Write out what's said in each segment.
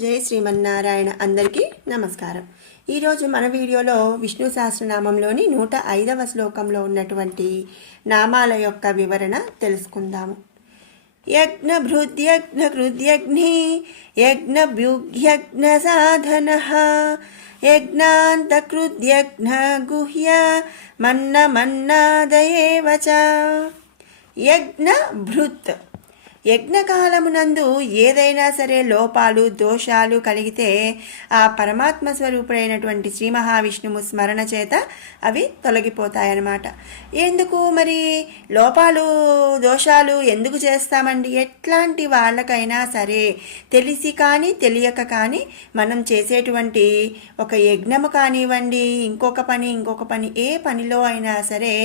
జై శ్రీమన్నారాయణ. అందరికీ నమస్కారం. ఈరోజు మన వీడియోలో విష్ణు సహస్రనామంలోని 105వ శ్లోకంలో ఉన్నటువంటి నామాల యొక్క వివరణ తెలుసుకుందాము. యజ్ఞభృద్యజ్ఞకృద్యగ్ని యజ్ఞభ్యుగ్యజ్ఞ సాధనః యజ్ఞాంతకృద్యజ్ఞ గుహ్య మన్నమన్నాదయేవ చ. యజ్ఞభృత్ యజ్ఞకాలమునందు ఏదైనా సరే లోపాలు దోషాలు కలిగితే ఆ పరమాత్మ స్వరూపుడైనటువంటి శ్రీ మహావిష్ణువు స్మరణ చేత అవి తొలగిపోతాయన్నమాట. ఎందుకు మరి లోపాలు దోషాలు ఎందుకు చేస్తామండి? ఎట్లాంటి వాళ్ళకైనా సరే తెలిసి కానీ తెలియక కానీ మనం చేసేటువంటి ఒక యజ్ఞము కానివ్వండి, ఇంకొక పని ఏ పనిలో అయినా సరే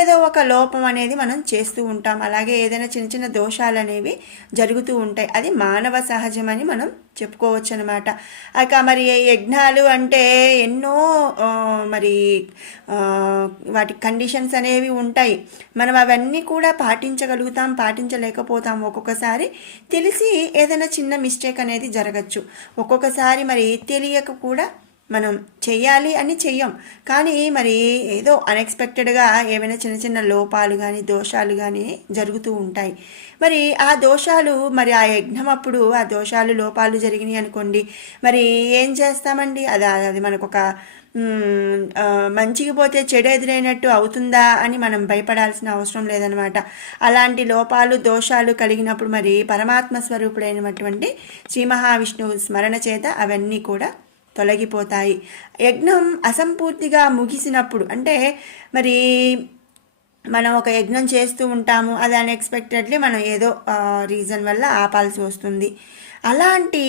ఏదో ఒక లోపం అనేది మనం చేస్తూ ఉంటాం. అలాగే ఏదైనా చిన్న చిన్న దోషాలు అనేవి జరుగుతూ ఉంటాయి. అది మానవ సహజమని మనం చెప్పుకోవచ్చు అనమాట. మరి యజ్ఞాలు అంటే ఎన్నో మరి వాటి కండిషన్స్ అనేవి ఉంటాయి. మనం అవన్నీ కూడా పాటించగలుగుతాం, పాటించలేకపోతాం. ఒక్కొక్కసారి తెలిసి ఏదైనా చిన్న మిస్టేక్ అనేది జరగచ్చు. ఒక్కొక్కసారి మరి తెలియక కూడా మనం చెయ్యాలి అని చెయ్యం, కానీ మరి ఏదో అన్ఎక్స్పెక్టెడ్గా ఏమైనా చిన్న చిన్న లోపాలు కానీ దోషాలు కానీ జరుగుతూ ఉంటాయి. మరి ఆ దోషాలు మరి ఆ యజ్ఞం అప్పుడు ఆ దోషాలు లోపాలు జరిగినాయి అనుకోండి, మరి ఏం చేస్తామండి? అది మనకు ఒక మంచికి పోతే చెడు ఎదురైనట్టు అవుతుందా అని మనం భయపడాల్సిన అవసరం లేదనమాట. అలాంటి లోపాలు దోషాలు కలిగినప్పుడు మరి పరమాత్మ స్వరూపుడైనటువంటి శ్రీ మహావిష్ణువు స్మరణ చేత అవన్నీ కూడా తొలగిపోతాయి. యజ్ఞం అసంపూర్తిగా ముగిసినప్పుడు, అంటే మరి మనం ఒక యజ్ఞం చేస్తూ ఉంటాము, అది అన్ఎక్స్పెక్టెడ్లీ మనం ఏదో రీజన్ వల్ల ఆపాల్సి వస్తుంది. అలాంటి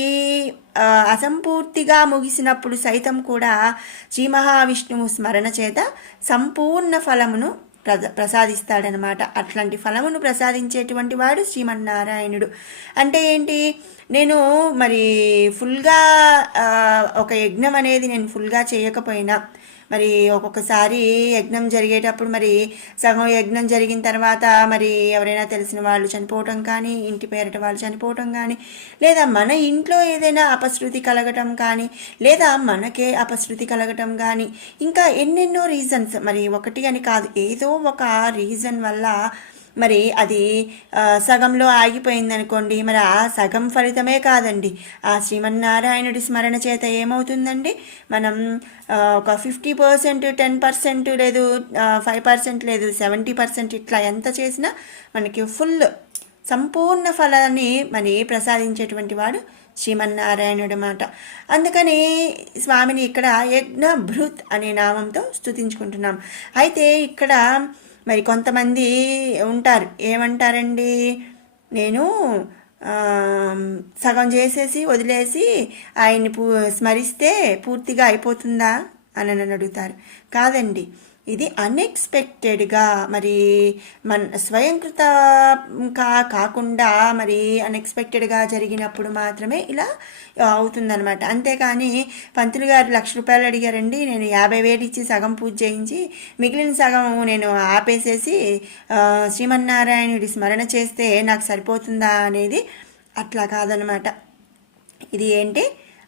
అసంపూర్తిగా ముగిసినప్పుడు సైతం కూడా శ్రీ మహావిష్ణువు స్మరణ చేత సంపూర్ణ ఫలమును ప్రసాదిస్తాడనమాట. అట్లాంటి ఫలమును ప్రసాదించేటువంటి వాడు శ్రీమన్నారాయణుడు. అంటే ఏంటి? నేను మరి ఫుల్గా ఒక యజ్ఞం అనేది నేను ఫుల్గా చేయకపోయినా, మరి ఒక్కొక్కసారి యజ్ఞం జరిగేటప్పుడు మరి సగం యజ్ఞం జరిగిన తర్వాత మరి ఎవరైనా తెలిసిన వాళ్ళు చనిపోవటం కానీ, ఇంటి పేరట వాళ్ళు చనిపోవటం కానీ, లేదా మన ఇంట్లో ఏదైనా అపశృతి కలగటం కానీ, లేదా మనకే అపశృతి కలగటం కానీ, ఇంకా ఎన్నెన్నో రీజన్స్, మరి ఒకటి అని కాదు, ఏదో ఒక రీజన్ వల్ల మరి అది సగంలో ఆగిపోయింది అనుకోండి, మరి ఆ సగం ఫలితమే కాదండి, ఆ శ్రీమన్నారాయణుడి స్మరణ చేత ఏమవుతుందండి? మనం ఒక 50%, 10% లేదు, 5% లేదు, 70% ఇట్లా ఎంత చేసినా మనకి ఫుల్ సంపూర్ణ ఫలాన్ని మరి ప్రసాదించేటువంటి వాడు శ్రీమన్నారాయణుడు మాట. అందుకని స్వామిని ఇక్కడ యజ్ఞభృత్ అనే నామంతో స్తుతించుకుంటున్నాం. అయితే ఇక్కడ మరి కొంతమంది ఉంటారు, ఏమంటారండి, నేను సగం చేసేసి వదిలేసి ఆయన్ని స్మరిస్తే పూర్తిగా అయిపోతుందా అని అడుగుతారు. కాదండి, ఇది అన్ఎక్స్పెక్టెడ్గా మరి స్వయంకృత కాకుండా మరి అన్ఎక్స్పెక్టెడ్గా జరిగినప్పుడు మాత్రమే ఇలా అవుతుందన్నమాట. అంతేకాని పంతులు గారు 1,00,000 రూపాయలు అడిగారండి, నేను 50,000 ఇచ్చి సగం పూజ చేయించి మిగిలిన సగం నేను ఆపేసేసి శ్రీమన్నారాయణుడి స్మరణ చేస్తే నాకు సరిపోతుందా అనేది అట్లా కాదనమాట. ఇది ఏంటి,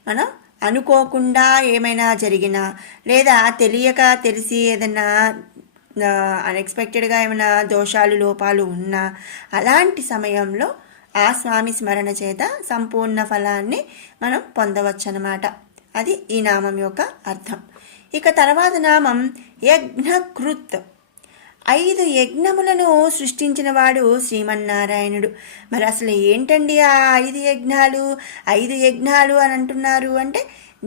మనం అనుకోకుండా ఏమైనా జరిగినా, లేదా తెలియక తెలిసి ఏదైనా అన్ఎక్స్పెక్టెడ్గా ఏమైనా దోషాలు లోపాలు ఉన్నా, అలాంటి సమయంలో ఆ స్వామి స్మరణ చేత సంపూర్ణ ఫలాన్ని మనం పొందవచ్చు అన్నమాట. అది ఈ నామం యొక్క అర్థం. ఇక తర్వాత నామం యజ్ఞకృత్. 5 యజ్ఞములను సృష్టించిన వాడు శ్రీమన్నారాయణుడు. మరి అసలు ఏంటండి ఆ 5 యజ్ఞాలు? 5 యజ్ఞాలు అని అంటున్నారు అంటే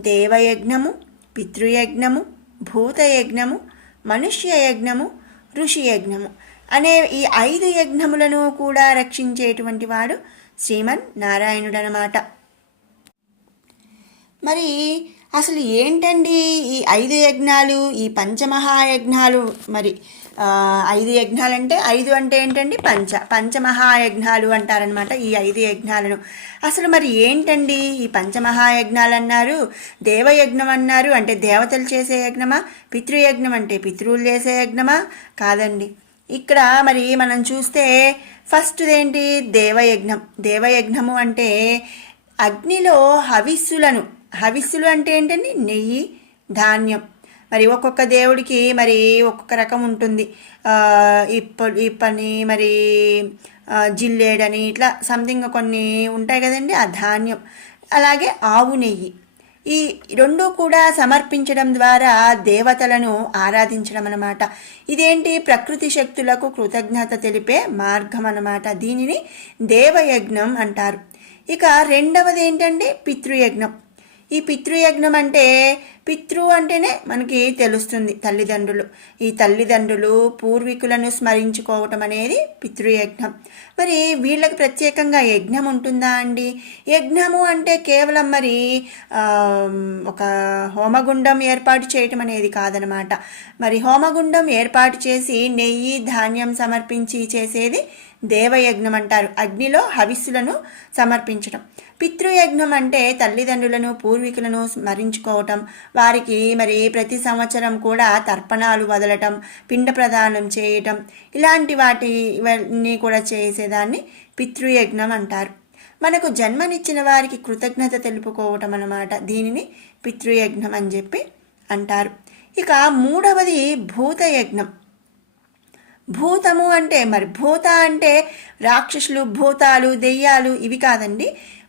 దేవయజ్ఞము, పితృయజ్ఞము, భూతయజ్ఞము, మనుష్య యజ్ఞము, ఋషి యజ్ఞము అనే ఈ 5 యజ్ఞములను కూడా రక్షించేటువంటి వాడు శ్రీమన్నారాయణుడు అన్నమాట. మరి అసలు ఏంటండి ఈ 5 యజ్ఞాలు, ఈ పంచమహాయజ్ఞాలు? మరి 5 యజ్ఞాలంటే 5 అంటే ఏంటండి? పంచమహాయజ్ఞాలు అంటారనమాట ఈ 5 యజ్ఞాలను. అసలు మరి ఏంటండి ఈ పంచమహాయజ్ఞాలు అన్నారు? దేవయజ్ఞం అన్నారు, అంటే దేవతలు చేసే యజ్ఞమా? పితృయజ్ఞం అంటే పితృవులు చేసే యజ్ఞమా? కాదండి. ఇక్కడ మరి మనం చూస్తే ఫస్ట్ ఏంటి? దేవయజ్ఞం. దేవయజ్ఞము అంటే అగ్నిలో హవిస్సులు అంటే ఏంటండి? నెయ్యి, ధాన్యం. మరి ఒక్కొక్క దేవుడికి మరి ఒక్కొక్క రకం ఉంటుంది. ఇప్పని మరి జిల్లేడని ఇట్లా సంథింగ్ కొన్ని ఉంటాయి కదండి, ఆ ధాన్యం. అలాగే ఆవు నెయ్యి, ఈ రెండు కూడా సమర్పించడం ద్వారా దేవతలను ఆరాధించడం అన్నమాట. ఇదేంటి? ప్రకృతి శక్తులకు కృతజ్ఞత తెలిపే మార్గం అన్నమాట. దీనిని దేవయజ్ఞం అంటారు. ఇక రెండవది ఏంటంటే పితృయజ్ఞం. ఈ పితృయజ్ఞం అంటే, పితృ అంటేనే మనకి తెలుస్తుంది తల్లిదండ్రులు. ఈ తల్లిదండ్రులు పూర్వీకులను స్మరించుకోవటం అనేది పితృయజ్ఞం. మరి వీళ్ళకి ప్రత్యేకంగా యజ్ఞం ఉంటుందా అండి? యజ్ఞము అంటే కేవలం మరి ఒక హోమగుండం ఏర్పాటు చేయటం అనేది కాదనమాట. మరి హోమగుండం ఏర్పాటు చేసి నెయ్యి, ధాన్యం సమర్పించి చేసేది దేవయజ్ఞం అంటారు. అగ్నిలో హవిస్సులను సమర్పించటం. పితృయజ్ఞం అంటే తల్లిదండ్రులను, పూర్వీకులను స్మరించుకోవటం, వారికి మరి ప్రతి సంవత్సరం కూడా తర్పణాలు వదలటం, పిండ ప్రదానం చేయటం, ఇలాంటి వాటిని కూడా చేసేదాన్ని పితృయజ్ఞం అంటారు. మనకు జన్మనిచ్చిన వారికి కృతజ్ఞత తెలుపుకోవటం అన్నమాట. దీనిని పితృయజ్ఞం అని చెప్పి అంటారు. ఇక మూడవది భూతయజ్ఞం. భూతము అంటే మరి భూత అంటే రాక్షసులు, భూతాలు, దెయ్యాలు ఇవి కాదండి.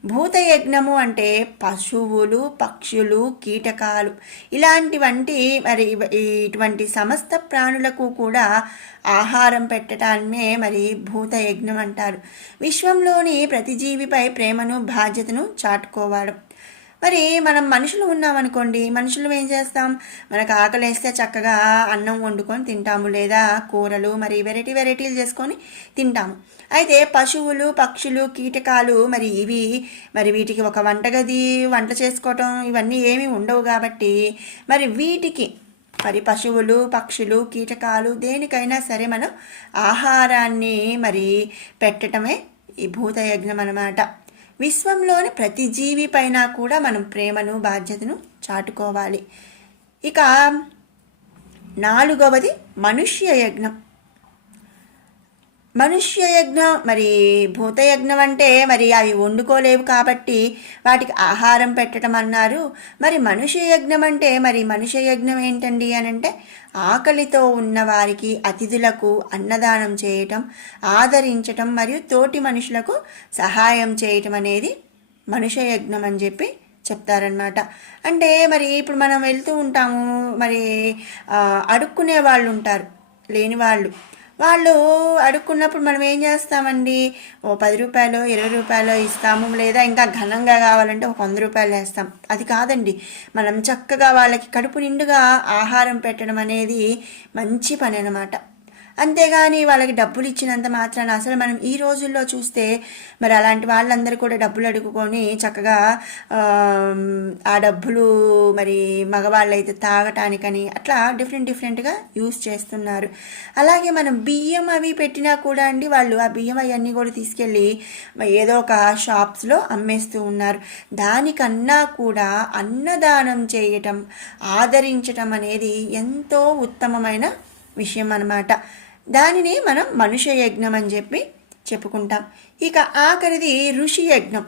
భూతయజ్ఞము అంటే పశువులు, పక్షులు, కీటకాలు ఇలాంటివంటి మరి ఇటువంటి సమస్త ప్రాణులకు కూడా ఆహారం పెట్టడాన్నే మరి భూతయజ్ఞం అంటారు. విశ్వంలోని ప్రతి జీవిపై ప్రేమను, బాధ్యతను చాటుకోవడం. మరి మనం మనుషులు ఉన్నామనుకోండి, మనుషులు ఏం చేస్తాం? మనకు ఆకలేస్తే చక్కగా అన్నం వండుకొని తింటాము, లేదా కూరలు మరి వెరైటీలు చేసుకొని తింటాము. అయితే పశువులు, పక్షులు, కీటకాలు మరి ఇవి మరి వీటికి ఒక వంటగది, వంట చేసుకోవటం ఇవన్నీ ఏమీ ఉండవు కాబట్టి మరి వీటికి మరి పశువులు, పక్షులు, కీటకాలు దేనికైనా సరే మనం ఆహారాన్ని మరి పెట్టడమే ఈ భూతయజ్ఞం అన్నమాట. విశ్వంలోని ప్రతి జీవి పైన కూడా మనం ప్రేమను, బాధ్యతను చాటుకోవాలి. ఇక నాలుగవది మనుష్య యజ్ఞం. మనుష్య యజ్ఞం మరి భూతయజ్ఞం అంటే మరి అవి వండుకోలేవు కాబట్టి వాటికి ఆహారం పెట్టడం అన్నారు. మరి మనుష్య యజ్ఞం అంటే మరి మనుష్య యజ్ఞం ఏంటండి అని అంటే ఆకలితో ఉన్న వారికి, అతిథులకు అన్నదానం చేయటం, ఆదరించటం మరియు తోటి మనుషులకు సహాయం చేయటం అనేది మనుష్య యజ్ఞం అని చెప్పి చెప్తారనమాట. అంటే మరి ఇప్పుడు మనం వెళ్తూ ఉంటాము, మరి అడుక్కునే వాళ్ళు ఉంటారు, లేని వాళ్ళు అడుక్కున్నప్పుడు మనం ఏం చేస్తామండి? ఓ 10 రూపాయలు, 20 రూపాయలు ఇస్తాము, లేదా ఇంకా ఘనంగా కావాలంటే ఒక 100 రూపాయలు వేస్తాం. అది కాదండి, మనం చక్కగా వాళ్ళకి కడుపు నిండుగా ఆహారం పెట్టడం అనేది మంచి పని అన్నమాట. అంతేగాని వాళ్ళకి డబ్బులు ఇచ్చినంత మాత్రాన అసలు మనం ఈ రోజుల్లో చూస్తే మరి అలాంటి వాళ్ళందరూ కూడా డబ్బులు అడుగుకొని చక్కగా ఆ డబ్బులు మరి మగవాళ్ళైతే తాగటానికని అట్లా డిఫరెంట్గా యూస్ చేస్తున్నారు. అలాగే మనం బియ్యం అవి పెట్టినా కూడా అండి, వాళ్ళు ఆ బియ్యం అవన్నీ కూడా తీసుకెళ్ళి ఏదో ఒక షాప్స్లో అమ్మేస్తూ ఉన్నారు. దానికన్నా కూడా అన్నదానం చేయటం, ఆదరించటం అనేది ఎంతో ఉత్తమమైన విషయం అన్నమాట. దానిని మనం మనుష్య యజ్ఞం అని చెప్పి చెప్పుకుంటాం. ఇక ఆఖరిది ఋషి యజ్ఞం.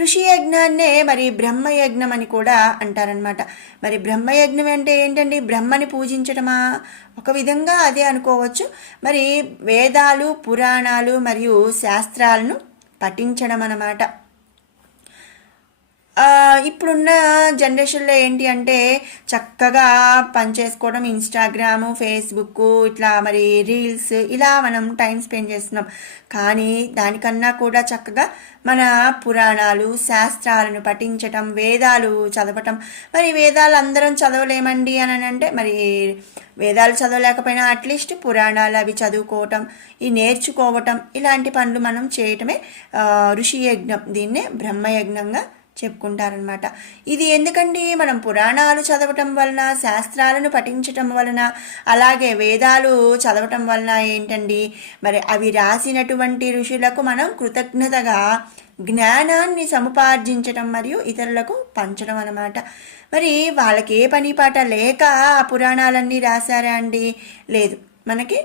ఋషి యజ్ఞాన్నే మరి బ్రహ్మయజ్ఞం అని కూడా అంటారనమాట. మరి బ్రహ్మయజ్ఞం అంటే ఏంటండి? బ్రహ్మని పూజించటమా? ఒక విధంగా అదే అనుకోవచ్చు. మరి వేదాలు, పురాణాలు మరియు శాస్త్రాలను పఠించడం అన్నమాట. ఇప్పుడున్న జనరేషన్లో ఏంటి అంటే చక్కగా పనిచేసుకోవడం, ఇన్స్టాగ్రాము, ఫేస్బుక్, ఇట్లా మరి రీల్స్, ఇలా మనం టైం స్పెండ్ చేస్తున్నాం. కానీ దానికన్నా కూడా చక్కగా మన పురాణాలు, శాస్త్రాలను పఠించటం, వేదాలు చదవటం. మరి వేదాలు అందరం చదవలేమండి అని అంటే మరి వేదాలు చదవలేకపోయినా అట్లీస్ట్ పురాణాలు అవి చదువుకోవటం, ఈ నేర్చుకోవటం, ఇలాంటి పనులు మనం చేయటమే ఋషి యజ్ఞం. దీన్నే బ్రహ్మయజ్ఞంగా చెప్పుకుంటారనమాట. ఇది ఎందుకండి? మనం పురాణాలు చదవటం వలన, శాస్త్రాలను పఠించటం వలన, అలాగే వేదాలు చదవటం వలన ఏంటండి, మరి అవి రాసినటువంటి ఋషులకు మనం కృతజ్ఞతగా జ్ఞానాన్ని సముపార్జించటం మరియు ఇతరులకు పంచడం అన్నమాట. మరి వాళ్ళకి ఏ పని పాట లేక ఆ పురాణాలన్నీ రాశారా అండి? లేదు. మనకి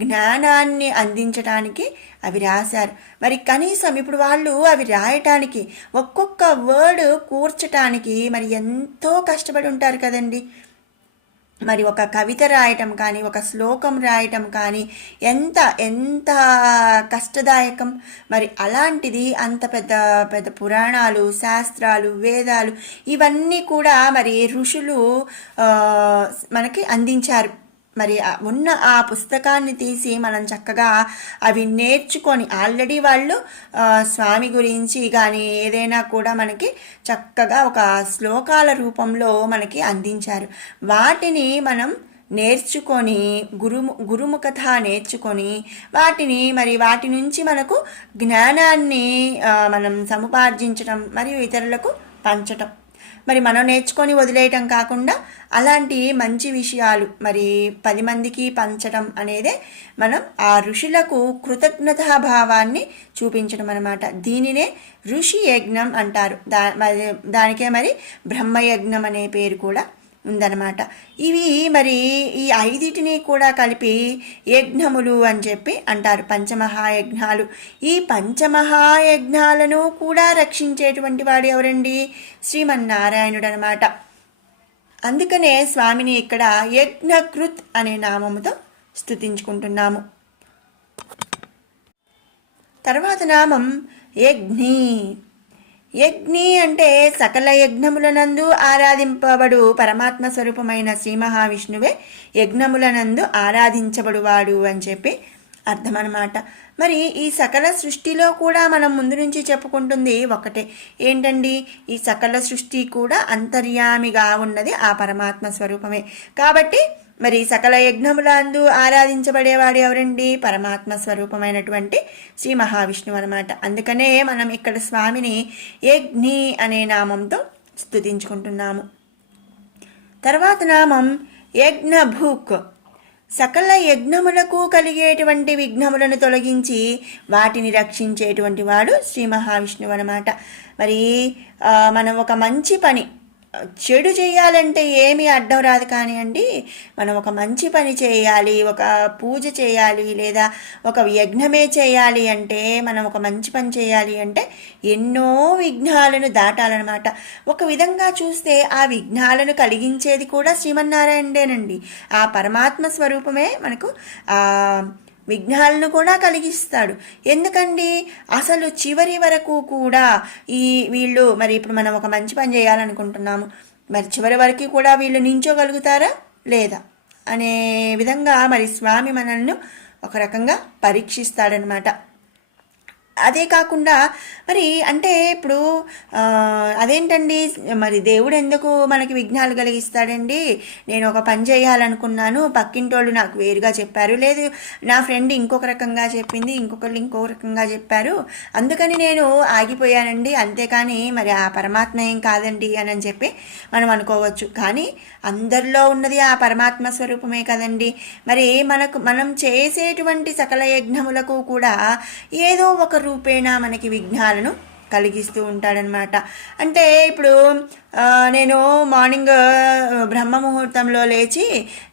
జ్ఞానాన్ని అందించడానికి అవి రాశారు. మరి కనీసం ఇప్పుడు వాళ్ళు అవి రాయటానికి ఒక్కొక్క వర్డ్ కూర్చటానికి మరి ఎంతో కష్టపడి ఉంటారు కదండి. మరి ఒక కవిత రాయటం కానీ ఒక శ్లోకం రాయటం కానీ ఎంత ఎంత కష్టదాయకం. మరి అలాంటిది అంత పెద్ద పెద్ద పురాణాలు, శాస్త్రాలు, వేదాలు ఇవన్నీ కూడా మరి ఋషులు మనకి అందించారు. మరి ఉన్న ఆ పుస్తకాన్ని తీసి మనం చక్కగా అవి నేర్చుకొని ఆల్రెడీ వాళ్ళు స్వామి గురించి కానీ ఏదైనా కూడా మనకి చక్కగా ఒక శ్లోకాల రూపంలో మనకి అందించారు. వాటిని మనం నేర్చుకొని గురుముఖత నేర్చుకొని వాటి నుంచి మనకు జ్ఞానాన్ని మనం సముపార్జించడం మరియు ఇతరులకు పంచటం. మరి మనం నేర్చుకొని వదిలేయటం కాకుండా అలాంటి మంచి విషయాలు మరి 10 మందికి పంచడం అనేదే మనం ఆ ఋషులకు కృతజ్ఞతాభావాన్ని చూపించడం అన్నమాట. దీనినే ఋషి యజ్ఞం అంటారు. దానికే మరి బ్రహ్మయజ్ఞం అనే పేరు కూడా ఉందన్నమాట. ఇవి మరి ఈ 5 కూడా కలిపి యజ్ఞములు అని చెప్పి అంటారు, పంచమహాయజ్ఞాలు. ఈ పంచమహాయజ్ఞాలను కూడా రక్షించేటువంటి వాడు ఎవరండి? శ్రీమన్నారాయణుడు అనమాట. అందుకనే స్వామిని ఇక్కడ యజ్ఞకృత్ అనే నామముతో స్తుతించుకుంటున్నాము. తర్వాత నామం యజ్ఞి. యజ్ఞి అంటే సకల యజ్ఞములనందు ఆరాధింపబడు పరమాత్మ స్వరూపమైన శ్రీ మహావిష్ణువే యజ్ఞములనందు ఆరాధించబడువాడు అని చెప్పి అర్థం అన్నమాట. మరి ఈ సకల సృష్టిలో కూడా మనం ముందు నుంచి చెప్పుకుంటుంది ఒకటే, ఏంటండి? ఈ సకల సృష్టి కూడా అంతర్యామిగా ఉన్నది ఆ పరమాత్మ స్వరూపమే. కాబట్టి మరి సకల యజ్ఞములందు ఆరాధించబడేవాడు ఎవరండి? పరమాత్మ స్వరూపమైనటువంటి శ్రీ మహావిష్ణువు అనమాట. అందుకనే మనం ఇక్కడ స్వామిని యజ్ఞి అనే నామంతో స్తుతించుకుంటున్నాము. తర్వాత నామం యజ్ఞభుక్. సకల యజ్ఞములకు కలిగేటువంటి విఘ్నములను తొలగించి వాటిని రక్షించేటువంటి వాడు శ్రీ మహావిష్ణువు అనమాట. మరి మనం ఒక మంచి పని, చెడు చేయాలంటే ఏమీ అడ్డం రాదు కానివ్వండి, మనం ఒక మంచి పని చేయాలి, ఒక పూజ చేయాలి, లేదా ఒక యజ్ఞమే చేయాలి అంటే, మనం ఒక మంచి పని చేయాలి అంటే ఎన్నో విఘ్నాలను దాటాలన్నమాట. ఒక విధంగా చూస్తే ఆ విఘ్నాలను కలిగించేది కూడా శ్రీమన్నారాయణుడేనండి. ఆ పరమాత్మ స్వరూపమే మనకు విఘ్నాలను కూడా కలిగిస్తాడు. ఎందుకండి? అసలు చివరి వరకు కూడా వీళ్ళు మరి ఇప్పుడు మనం ఒక మంచి పని చేయాలనుకుంటున్నాము, మరి చివరి వరకు కూడా వీళ్ళు నించోగలుగుతారా లేదా అనే విధంగా మరి స్వామి మనల్ని ఒక రకంగా పరీక్షిస్తాడనమాట. అదే కాకుండా మరి అంటే ఇప్పుడు అదేంటండి మరి దేవుడు ఎందుకు మనకి విఘ్నాలు కలిగిస్తాడండి? నేను ఒక పని చేయాలనుకున్నాను, పక్కింటోళ్ళు నాకు వేరుగా చెప్పారు, లేదు నా ఫ్రెండ్ ఇంకొక రకంగా చెప్పింది, ఇంకొకళ్ళు ఇంకొక రకంగా చెప్పారు, అందుకని నేను ఆగిపోయానండి, అంతేకాని మరి ఆ పరమాత్మ ఏం కాదండి అని చెప్పి మనం అనుకోవచ్చు. కానీ అందరిలో ఉన్నది ఆ పరమాత్మ స్వరూపమే కదండి. మరి మనం చేసేటువంటి సకల యజ్ఞములకు కూడా ఏదో ఒక రూపేణ మనకి విఘ్నాలను కలిగిస్తూ ఉంటాడనమాట. అంటే ఇప్పుడు నేను మార్నింగ్ బ్రహ్మ ముహూర్తంలో లేచి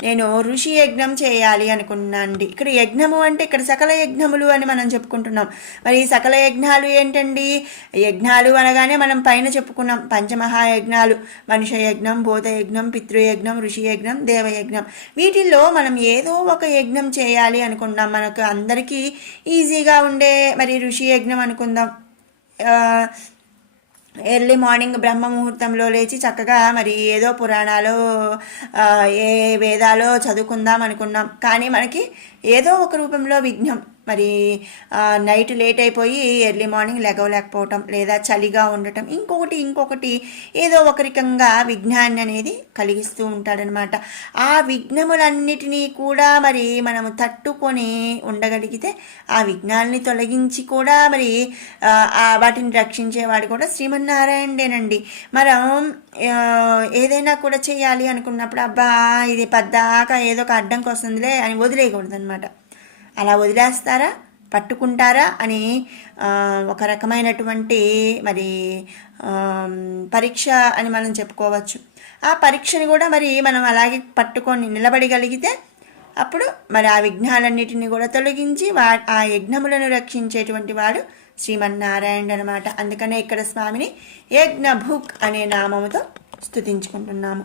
నేను ఋషి యజ్ఞం చేయాలి అనుకున్నాను అండి. ఇక్కడ యజ్ఞము అంటే ఇక్కడ సకల యజ్ఞములు అని మనం చెప్పుకుంటున్నాం. మరి సకల యజ్ఞాలు ఏంటండి? యజ్ఞాలు అనగానే మనం పైన చెప్పుకున్నాం పంచమహాయజ్ఞాలు, మనుష్య యజ్ఞం, భూతయజ్ఞం, పితృయజ్ఞం, ఋషి యజ్ఞం, దేవయజ్ఞం. వీటిల్లో మనం ఏదో ఒక యజ్ఞం చేయాలి అనుకున్నాం. మనకు అందరికీ ఈజీగా ఉండే మరి ఋషి యజ్ఞం అనుకుందాం. ఎర్లీ మార్నింగ్ బ్రహ్మ ముహూర్తంలో లేచి చక్కగా మరి ఏదో పురాణాలు ఏ వేదాలో చదువుకుందాం అనుకున్నాం. కానీ మనకి ఏదో ఒక రూపంలో విఘ్నం, మరి నైట్ లేట్ అయిపోయి ఎర్లీ మార్నింగ్ లెగవలేకపోవటం, లేదా చలిగా ఉండటం, ఇంకొకటి ఏదో ఒక రకంగా విఘ్నాన్ని అనేది కలిగిస్తూ ఉంటాడనమాట. ఆ విఘ్నములన్నిటినీ కూడా మరి మనము తట్టుకొని ఉండగలిగితే ఆ విఘ్నాలని తొలగించి కూడా మరి వాటిని రక్షించేవాడు కూడా శ్రీమన్నారాయణుడేనండి. మనం ఏదైనా కూడా చేయాలి అనుకున్నప్పుడు అబ్బా ఇది పద్దాకా ఏదో ఒక అడ్డంకి వస్తుందిలే అని వదిలేయకూడదు అనమాట. అలా వదిలేస్తారా, పట్టుకుంటారా అని ఒక రకమైనటువంటి మరి పరీక్ష అని మనం చెప్పుకోవచ్చు. ఆ పరీక్షని కూడా మరి మనం అలాగే పట్టుకొని నిలబడగలిగితే అప్పుడు మరి ఆ విఘ్నాలన్నిటిని కూడా తొలగించి ఆ యజ్ఞములను రక్షించేటువంటి వాడు శ్రీమన్నారాయణుడు అనమాట. అందుకనే ఇక్కడ స్వామిని యజ్ఞభుక్ అనే నామముతో స్తుతించుకుంటున్నాము.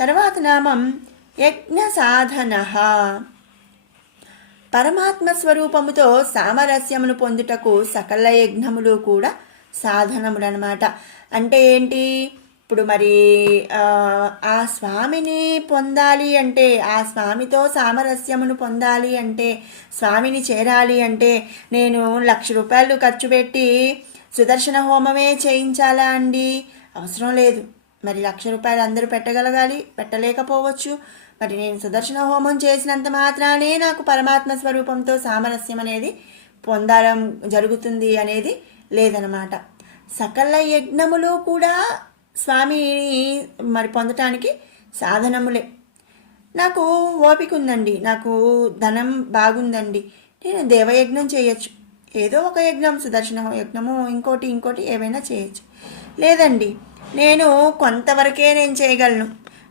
తర్వాత నామం యజ్ఞ సాధన. పరమాత్మ స్వరూపముతో సామరస్యమును పొందుటకు సకల యజ్ఞములు కూడా సాధనములన్నమాట. అంటే ఏంటి? ఇప్పుడు మరి ఆ స్వామిని పొందాలి అంటే, ఆ స్వామితో సామరస్యమును పొందాలి అంటే, స్వామిని చేరాలి అంటే నేను 1,00,000 రూపాయలు ఖర్చు పెట్టి సుదర్శన హోమమే చేయించాలా అండి? అవసరం లేదు. మరి 1,00,000 రూపాయలు అందరూ పెట్టగలగాలి, పెట్టలేకపోవచ్చు. మరి నేను సుదర్శన హోమం చేసినంత మాత్రానే నాకు పరమాత్మ స్వరూపంతో సామరస్యం అనేది పొందడం జరుగుతుంది అనేది లేదనమాట. సకల యజ్ఞములు కూడా స్వామిని మరి పొందటానికి సాధనములే. నాకు ఓపిక ఉందండి, నాకు ధనం బాగుందండి, నేను దేవయజ్ఞం చేయొచ్చు. ఏదో ఒక యజ్ఞం, సుదర్శన యజ్ఞము, ఇంకోటి ఏవైనా చేయొచ్చు. లేదండి, నేను కొంతవరకే నేను చేయగలను,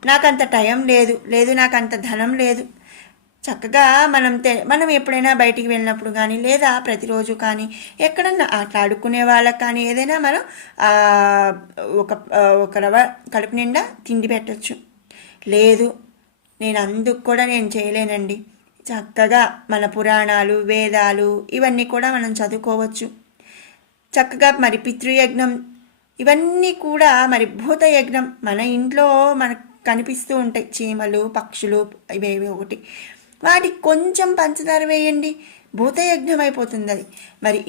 నాకంత టైం లేదు, నాకంత ధనం లేదు. చక్కగా మనం ఎప్పుడైనా బయటికి వెళ్ళినప్పుడు కానీ, లేదా ప్రతిరోజు కానీ, ఎక్కడన్నా అట్లా ఆడుకునే వాళ్ళకి కానీ ఏదైనా మనం ఒక రవ కడుపు నిండా తిండి పెట్టచ్చు. లేదు, నేను అందుకు కూడా నేను చేయలేనండి. చక్కగా మన పురాణాలు, వేదాలు ఇవన్నీ కూడా మనం చదువుకోవచ్చు. చక్కగా మరి పితృయజ్ఞం ఇవన్నీ కూడా, మరి భూతయజ్ఞం మన ఇంట్లో మనకు కనిపిస్తూ ఉంటాయి, చీమలు, పక్షులు, ఇవేవి ఒకటి, వాటికి కొంచెం పంచదార వేయండి, భూతయజ్ఞం అయిపోతుంది అది. మరి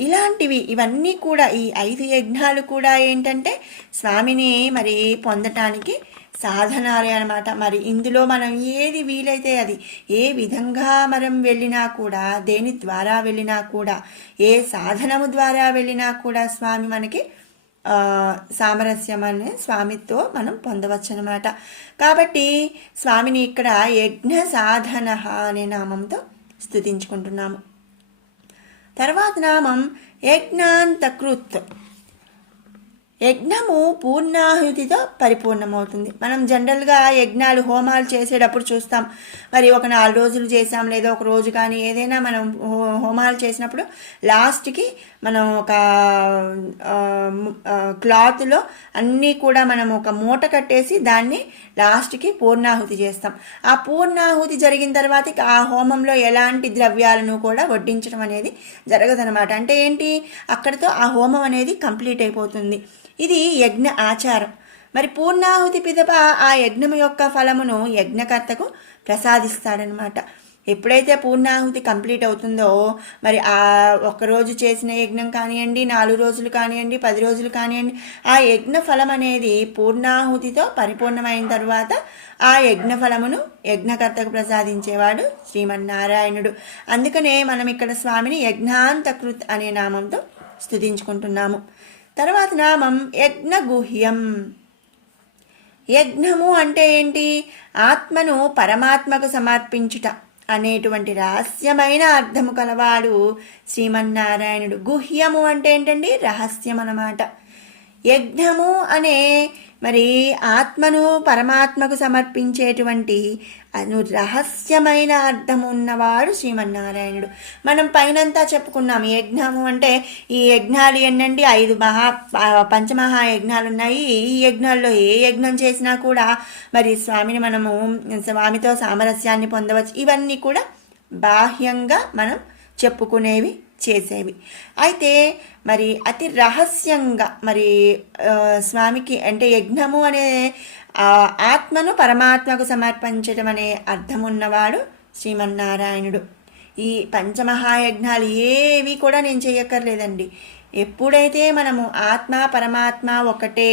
ఇవన్నీ కూడా, ఈ 5 యజ్ఞాలు కూడా ఏంటంటే స్వామిని మరి పొందటానికి సాధనాలే అనమాట. మరి ఇందులో మనం ఏది వీలైతే అది, ఏ విధంగా మనం వెళ్ళినా కూడా, దేని ద్వారా వెళ్ళినా కూడా, ఏ సాధనము ద్వారా వెళ్ళినా కూడా స్వామి మనకి సామరస్యం అనే స్వామితో మనం పొందవచ్చు అనమాట. కాబట్టి స్వామిని ఇక్కడ యజ్ఞ సాధన అనే నామంతో స్తుతించుకుంటున్నాము. తర్వాత నామం యజ్ఞాంతకృత్. యజ్ఞము పూర్ణాహుతితో పరిపూర్ణమవుతుంది. మనం జనరల్గా యజ్ఞాలు, హోమాలు చేసేటప్పుడు చూస్తాం, మరి ఒక 4 రోజులు చేసాం, లేదా ఒక రోజు కానీ ఏదైనా మనం హోమాలు చేసినప్పుడు లాస్ట్కి మనం ఒక క్లాత్లో అన్నీ కూడా మనం ఒక మూట కట్టేసి దాన్ని లాస్ట్కి పూర్ణాహుతి చేస్తాం. ఆ పూర్ణాహుతి జరిగిన తర్వాత ఆ హోమంలో ఎలాంటి ద్రవ్యాలను కూడా వడ్డించడం అనేది జరగదనమాట. అంటే ఏంటి? అక్కడితో ఆ హోమం అనేది కంప్లీట్ అయిపోతుంది. ఇది యజ్ఞ ఆచారం. మరి పూర్ణాహుతి పిదప ఆ యజ్ఞం యొక్క ఫలమును యజ్ఞకర్తకు ప్రసాదిస్తాడనమాట. ఎప్పుడైతే పూర్ణాహుతి కంప్లీట్ అవుతుందో, మరి ఆ ఒక్కరోజు చేసిన యజ్ఞం కానివ్వండి, 4 రోజులు కానివ్వండి, 10 రోజులు కానివ్వండి, ఆ యజ్ఞ ఫలం అనేది పూర్ణాహుతితో పరిపూర్ణమైన తర్వాత ఆ యజ్ఞ ఫలమును యజ్ఞకర్తకు ప్రసాదించేవాడు శ్రీమన్నారాయణుడు. అందుకనే మనం ఇక్కడ స్వామిని యజ్ఞాంతకృత్ అనే నామంతో స్తుతించుకుంటున్నాము. తర్వాత నామం యజ్ఞగుహ్యం. యజ్ఞము అంటే ఏంటి? ఆత్మను పరమాత్మకు సమర్పించుట అనేటువంటి రహస్యమైన అర్థము కలవాడు శ్రీమన్నారాయణుడు. గుహ్యము అంటే ఏంటండి? రహస్యం అన్నమాట. యజ్ఞము అనే మరి ఆత్మను పరమాత్మకు సమర్పించేటువంటి రహస్యమైన అర్థం ఉన్నవాడు శ్రీమన్నారాయణుడు. మనం పైనంతా చెప్పుకున్నాం యజ్ఞము అంటే ఈ యజ్ఞాలు ఎన్నండి, 5 పంచమహాయజ్ఞాలు ఉన్నాయి. ఈ యజ్ఞాల్లో ఏ యజ్ఞం చేసినా కూడా మరి మనము స్వామితో సామరస్యాన్ని పొందవచ్చు. ఇవన్నీ కూడా బాహ్యంగా మనం చెప్పుకునేవి, చేసేవి. అయితే మరి అతి రహస్యంగా మరి స్వామికి అంటే యజ్ఞము అనే ఆత్మను పరమాత్మకు సమర్పించడం అనే అర్థం ఉన్నవాడు శ్రీమన్నారాయణుడు. ఈ పంచమహాయజ్ఞాలు ఏవి కూడా నేను చేయక్కర్లేదండి. ఎప్పుడైతే మనము ఆత్మ పరమాత్మ ఒకటే,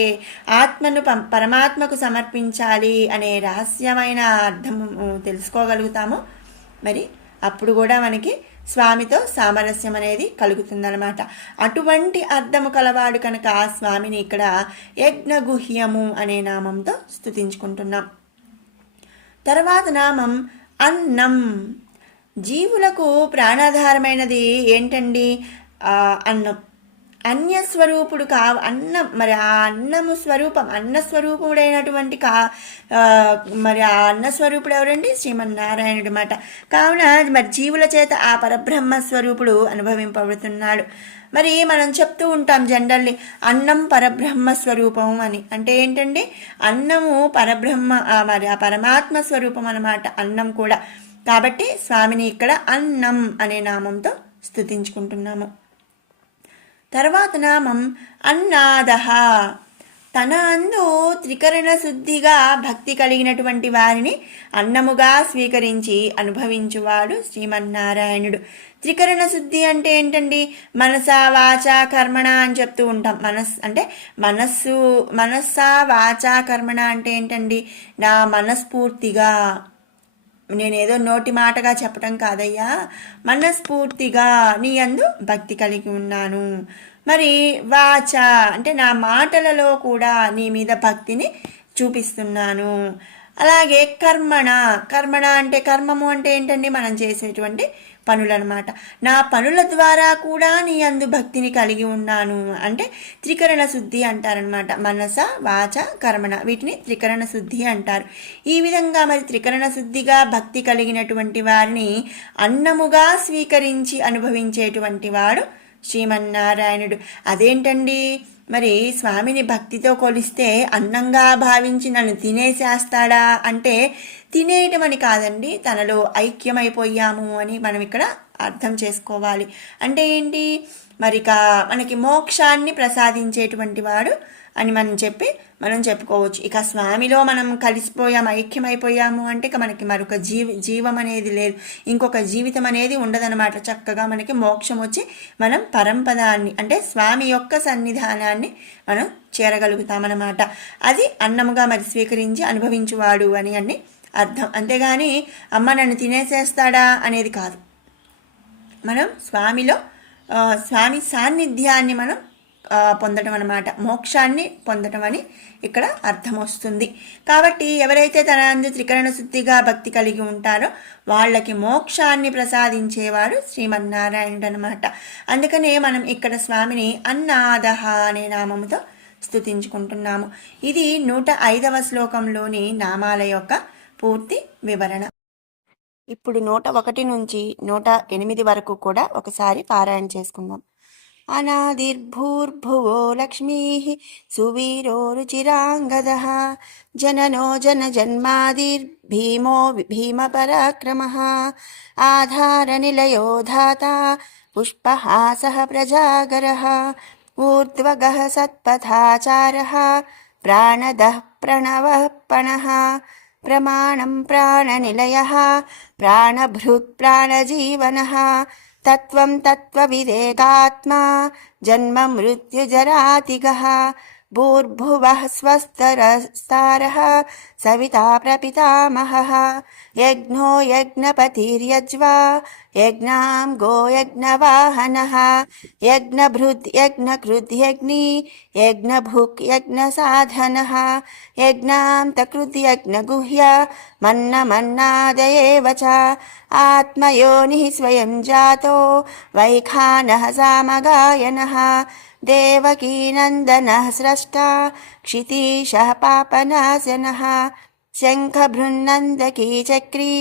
ఆత్మను పరమాత్మకు సమర్పించాలి అనే రహస్యమైన అర్థము తెలుసుకోగలుగుతామో, మరి అప్పుడు కూడా మనకి స్వామితో సామరస్యం అనేది కలుగుతుందన్నమాట. అటువంటి అర్థము కలవాడు కనుక ఆ స్వామిని ఇక్కడ యజ్ఞగుహ్యము అనే నామంతో స్తుతించుకుంటున్నాం. తర్వాత నామం అన్నం. జీవులకు ప్రాణాధారమైనది ఏంటండి? అన్నం. అన్యస్వరూపుడు మరి ఆ అన్నము స్వరూపం అన్నస్వరూపుడైనటువంటి మరి ఆ అన్నస్వరూపుడు ఎవరండి? శ్రీమన్నారాయణుడు మాట. కావున మరి జీవుల చేత ఆ పరబ్రహ్మ స్వరూపుడు అనుభవింపబడుతున్నాడు. మరి మనం చెప్తూ ఉంటాం జనరల్లీ అన్నం పరబ్రహ్మ స్వరూపం అని. అంటే ఏంటండి? అన్నము పరబ్రహ్మ మరి ఆ పరమాత్మ స్వరూపం అన్నమాట అన్నం కూడా. కాబట్టి స్వామిని ఇక్కడ అన్నం అనే నామంతో స్తుతించుకుంటున్నాము. తర్వాత నామం అన్నాదహ. తన అందు త్రికరణ శుద్ధిగా భక్తి కలిగినటువంటి వారిని అన్నముగా స్వీకరించి అనుభవించువాడు శ్రీమన్నారాయణుడు. త్రికరణ శుద్ధి అంటే ఏంటండి? మనస వాచ కర్మణ అని చెప్తూ ఉంటాం. అంటే మనస్సా వాచ కర్మణ అంటే ఏంటండి? నా మనస్ఫూర్తిగా, నేనేదో నోటి మాటగా చెప్పటం కాదయ్యా, మనస్ఫూర్తిగా నీ యందు భక్తి కలిగి ఉన్నాను. మరి వాచ అంటే నా మాటలలో కూడా నీ మీద భక్తిని చూపిస్తున్నాను. అలాగే కర్మణ అంటే కర్మము అంటే ఏంటండి? మనం చేసేటువంటి పనులన్నమాట. నా పనుల ద్వారా కూడా నీ అందు భక్తిని కలిగి ఉన్నాను అంటే త్రికరణ శుద్ధి అంటారనమాట. మనస వాచ కర్మణ, వీటిని త్రికరణ శుద్ధి అంటారు. ఈ విధంగా మరి త్రికరణ శుద్ధిగా భక్తి కలిగినటువంటి వారిని అన్నముగా స్వీకరించి అనుభవించేటువంటి వాడు శ్రీమన్నారాయణుడు. అదేంటండి? మరి స్వామిని భక్తితో కొలిస్తే అన్నంగా భావించి నన్ను తినేసేస్తాడా అంటే తినేయటం అని కాదండి, తనలో ఐక్యమైపోయాము అని మనం ఇక్కడ అర్థం చేసుకోవాలి. అంటే ఏంటి? మరి మనకి మోక్షాన్ని ప్రసాదించేటువంటి వాడు అని మనం చెప్పుకోవచ్చు. ఇక స్వామిలో మనం కలిసిపోయాము, ఐక్యమైపోయాము అంటే ఇక మనకి మరొక జీవం అనేది లేదు, ఇంకొక జీవితం అనేది ఉండదన్నమాట. చక్కగా మనకి మోక్షం వచ్చి మనం పరంపదాన్ని అంటే స్వామి యొక్క సన్నిధానాన్ని మనం చేరగలుగుతామన్నమాట. అది అన్నముగా మరి స్వీకరించి అనుభవించువాడు అని అర్థం. అంతేగాని అమ్మ నన్ను తినేసేస్తాడా అనేది కాదు. మనం స్వామి సాన్నిధ్యాన్ని మనం పొందడం అన్నమాట, మోక్షాన్ని పొందడం అని ఇక్కడ అర్థం వస్తుంది. కాబట్టి ఎవరైతే తన అందు త్రికరణ శుద్ధిగా భక్తి కలిగి ఉంటారో వాళ్ళకి మోక్షాన్ని ప్రసాదించేవాడు శ్రీమన్నారాయణుడు అనమాట. అందుకనే మనం ఇక్కడ స్వామిని అన్నాదహ అనే నామముతో స్తుతించుకుంటున్నాము. ఇది 105వ శ్లోకంలోని నామాల యొక్క పూర్తి వివరణ. ఇప్పుడు 101 నుంచి 108 వరకు కూడా ఒకసారి పారాయణ చేసుకుందాం. అనాదిర్భూర్భువో లక్ష్మీ సువీరో రుచిరాంగదః జననో జన్మాదిర్భీమో భీమపరాక్రమః ఆధారనిలయో ధాతా పుష్పహాసః ప్రజాగరః ఊర్ధ్వగః సత్పథాచారः ప్రాణదః ప్రణవః పణః ప్రమాణం ప్రాణనిలయః ప్రాణభృత్ ప్రాణజీవనః తత్వం తత్వవిదేకాత్మా జన్మ మృత్యుజరాతిగః భూర్భువః స్వస్తరస్తారః సవితా ప్రపితామహః యజ్ఞో యజ్ఞపతిర్యజ్వా యజ్ఞాం గో యజ్ఞవాహనః యజ్ఞభృద్ యజ్ఞకృద్యజ్ఞి యజ్ఞభుక్ యజ్ఞసాధనః యజ్ఞాంతకృద్ యజ్ఞగుహ్య మన్నమన్నాదయేవ చ ఆత్మయోనిః స్వయం జాతో వైఖానః సామగాయనః దేవకీనందనః స్రష్టా క్షితీశः పాపనాశనः శంఖభృన్నందకీ చక్రీ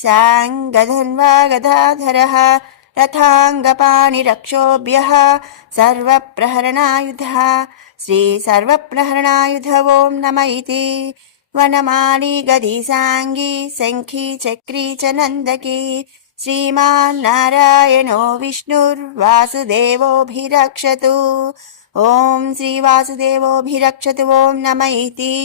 శాంగధన్వా గదాధరः రథాంగపాణిరక్షోభ్యः సర్వప్రహరణాయుధः శ్రీ సర్వప్రహరణాయుధ ఓం నమ ఇతి వనమాలి గదీ సాంగీ శంఖీ చక్రీ చ నందకీ శ్రీమాన్నారాయణో విష్ణుర్వాసుదేవోభిరక్షతు ఓం శ్రీ వాసుదేవోభిరక్షతు ఓం నమ ఇతి.